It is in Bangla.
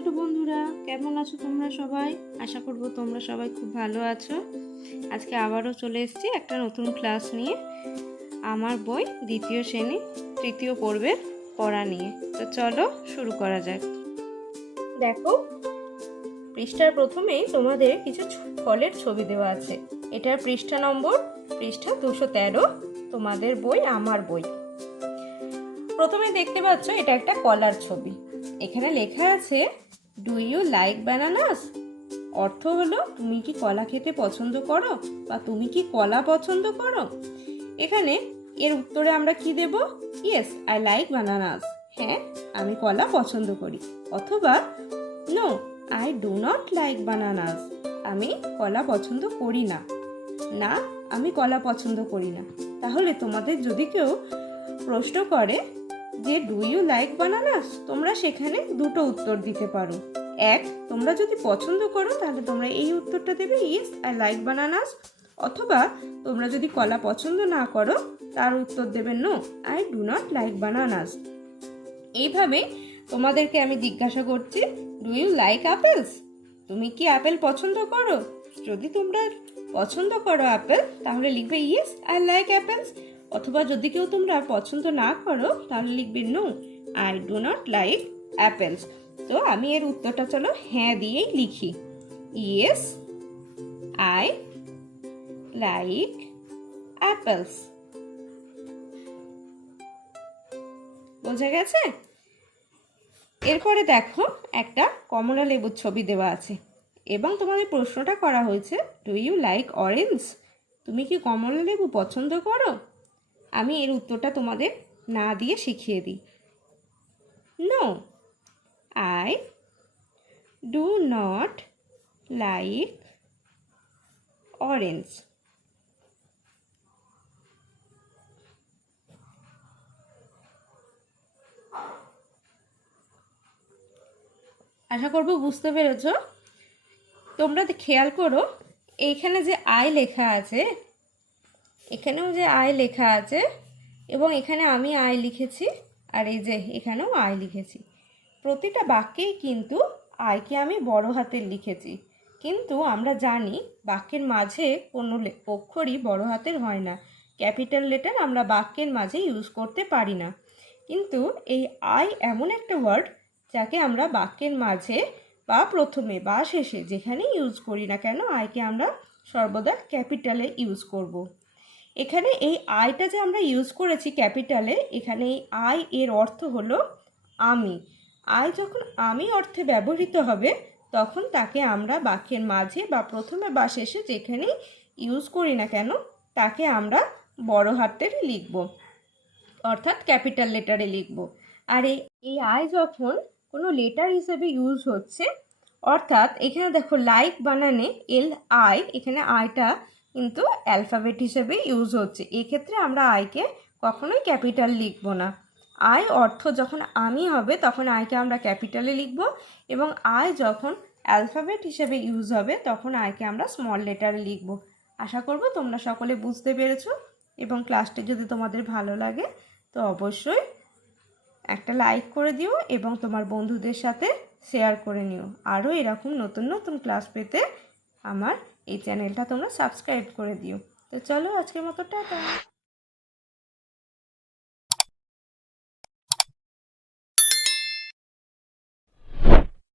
ছোট বন্ধুরা, কেমন আছো তোমরা সবাই? আশা করব তোমরা সবাই খুব ভালো আছো। আজকে আবারও চলে এসেছি একটা নতুন ক্লাস নিয়ে, আমার বই দ্বিতীয় শ্রেণি, তৃতীয় পর্বের পড়া নিয়ে। তো চলো শুরু করা যাক। দেখো, পৃষ্ঠার প্রথমেই তোমাদের কিছু ফলের ছবি দেওয়া আছে। এটার পৃষ্ঠা নম্বর, পৃষ্ঠা দুশো তেরো, তোমাদের বই, আমার বই। প্রথমে দেখতে পাচ্ছ, এটা একটা কলার ছবি। এখানে লেখা আছে ডু ইউ লাইক ব্যানানাস অর্থ হলো, তুমি কি কলা খেতে পছন্দ করো বা তুমি কি কলা পছন্দ করো? এখানে এর উত্তরে আমরা কি দেব? ইয়েস আই লাইক বানানাস হ্যাঁ আমি কলা পছন্দ করি। অথবা no I do not like bananas আমি কলা পছন্দ করি না। না, আমি কলা পছন্দ করি না। তাহলে তোমাদের যদি কেউ প্রশ্ন করে যে ডু ইউ লাইক বানানাস তোমরা সেখানে দুটো উত্তর দিতে পারো। এক, তোমরা যদি পছন্দ করো, তাহলে তোমরা এই উত্তরটা দেবে ইয়েস আই লাইক বানানাস অথবা তোমরা যদি কলা পছন্দ না করো, তার উত্তর দেবে no I do not like bananas এইভাবে তোমাদেরকে আমি জিজ্ঞাসা করছি ডু ইউ লাইক আপেলস তুমি কি আপেল পছন্দ করো? যদি তোমরা পছন্দ করো আপেল তাহলে লিখবে ইয়েস আই লাইক অ্যাপেলস অথবা যদি কেউ তোমরা পছন্দ না করো, তাহলে লিখবে no, I do not like apples. তো আমি এর উত্তরটা চলো হ্যাঁ দিয়েই লিখি। Yes, I like apples. বোঝা গেছে? এরপরে দেখো, একটা কমলা লেবুর ছবি দেওয়া আছে। এবং তোমাদের প্রশ্নটা করা হয়েছে ডু ইউ লাইক অরেঞ্জ তুমি কি কমলা লেবু পছন্দ করো? আমি এর উত্তরটা তোমাদের না দিয়ে শিখিয়ে দিই। No I do not like orange আশা করব বুঝতে পেরেছ। তোমরা খেয়াল করো এইখানে যে আই লেখা আছে এখানেও যে আয় লেখা আছে এবং এখানে আমি আয় লিখেছি আর এই যে এখানেও আয় লিখেছি। প্রতিটা বাক্যেই কিন্তু আয়কে আমি বড় হাতের লিখেছি। কিন্তু আমরা জানি বাক্যের মাঝে কোনো অক্ষরই বড় হাতের হয় না। ক্যাপিটাল লেটার আমরা বাক্যের মাঝে ইউজ করতে পারি না। কিন্তু এই আই এমন একটা ওয়ার্ড যাকে আমরা বাক্যের মাঝে বা প্রথমে বা শেষে যেখানে ইউজ করি না কেন, আয়কে আমরা সর্বদা ক্যাপিটালে ইউজ করব। এখানে এই আইটা যে আমরা ইউজ করেছি ক্যাপিটালে এখানে এই আই এর অর্থ হলো আমি। আই যখন আমি অর্থে ব্যবহৃত হবে, তখন তাকে আমরা বাক্যের মাঝে বা প্রথমে বা শেষে যেখানেই ইউজ করি না কেন, তাকে আমরা বড় হাতের লিখব। অর্থাৎ ক্যাপিটাল লেটারে লিখব। আর এই আই যখন কোনো লেটার হিসেবে ইউজ হচ্ছে, অর্থাৎ এখানে দেখো লাইক বানানে এল আই এখানে আইটা কিন্তু অ্যালফাবেট হিসেবে ইউজ হচ্ছে। এক্ষেত্রে আমরা আইকে কখনোই ক্যাপিটাল লিখব না। আই অর্থ যখন আমি হবে, তখন আইকে আমরা ক্যাপিটালে লিখব এবং আই যখন অ্যালফাবেট হিসেবে ইউজ হবে, তখন আইকে আমরা স্মল লেটারে লিখব। আশা করব তোমরা সকলে বুঝতে পেরেছ এবং ক্লাসটি যদি তোমাদের ভালো লাগে, তো অবশ্যই একটা লাইক করে দিও এবং তোমার বন্ধুদের সাথে শেয়ার করে নিও। আরও এরকম নতুন নতুন ক্লাস পেতে আমার এই চ্যানেলটা তোমরা সাবস্ক্রাইব করে দিও। তো চলো আজকের মতো টাটা।